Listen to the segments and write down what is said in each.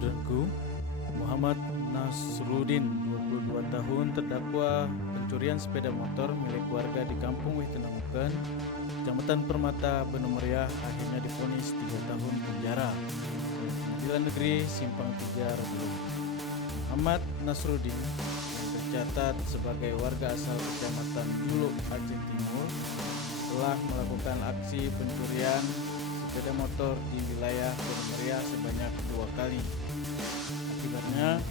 Saudaraku, Muhammad Nasruddin, 22 tahun, terdakwa pencurian sepeda motor milik warga di Kampung Witenamuken, Kecamatan Permata, Benua Meriah, akhirnya divonis 3 tahun penjara oleh Pengadilan Negeri Simpang 3 Rebul. Muhammad Nasruddin yang tercatat sebagai warga asal Kecamatan Juluk, Aceh Timur, telah melakukan aksi pencurian sepeda motor di wilayah Benua Meriah sebanyak 2 kali. Akibatnya,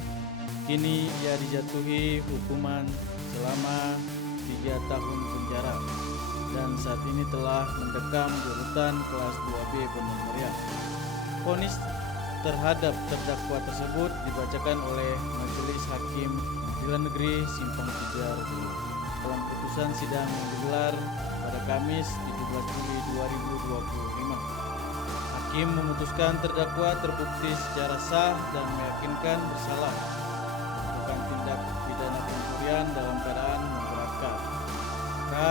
kini ia dijatuhi hukuman selama 3 tahun penjara dan saat ini telah mendekam di rutan kelas 2B Benua Meriah. Vonis terhadap terdakwa tersebut dibacakan oleh Majelis Hakim Pengadilan Negeri Simpang 3 Rebul dalam putusan sidang yang digelar pada Kamis 17 Juli 2025. Hakim memutuskan terdakwa terbukti secara sah dan meyakinkan bersalah melakukan tindak pidana pencurian dalam keadaan memberatkan, maka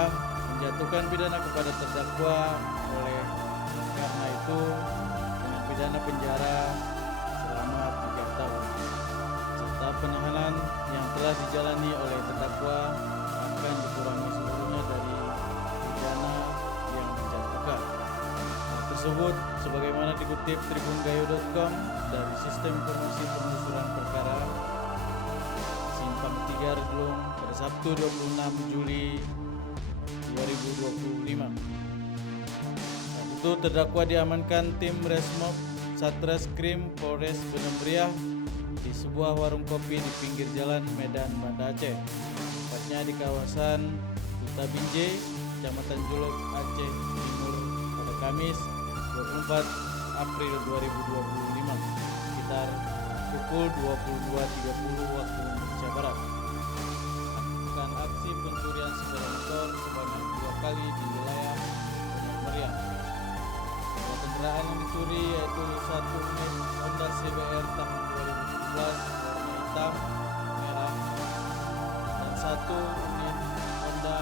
menjatuhkan pidana kepada terdakwa oleh karena itu dengan pidana penjara selama 3 tahun serta penahanan yang telah dijalani oleh terdakwa akan dikurangi seluruhnya dari pidana yang dijatuhkan. Hal tersebut sebagaimana dikutip tribungayo.com dari Sistem Informasi Penelusuran Perkara Simpang 3 Rebul pada Sabtu 26 Juli 2025. Saat itu terdakwa diamankan tim Resmob Satreskrim Polres Benua Meriah di sebuah warung kopi di pinggir jalan Medan, Banda Aceh, tepatnya di kawasan Huta Binjai, Kecamatan Juluk, Aceh Timur pada Kamis 24 April 2025 sekitar pukul 22.30 waktu Indonesia Barat. Melakukan aksi pencurian sepeda motor sebanyak 2 kali di wilayah Benua Meriah. Dua kendaraan yang dicuri yaitu satu unit Honda CBR tahun 2017 warna hitam merah dan satu unit Honda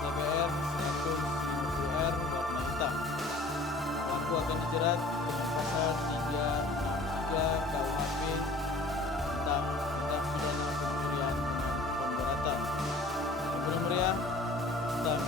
CBR 150R warna hitam. Pelaku akan dijerat dengan pasal 363 KUHP tentang tindak pidana pencurian dengan pemberatan. Benua Meriah tentang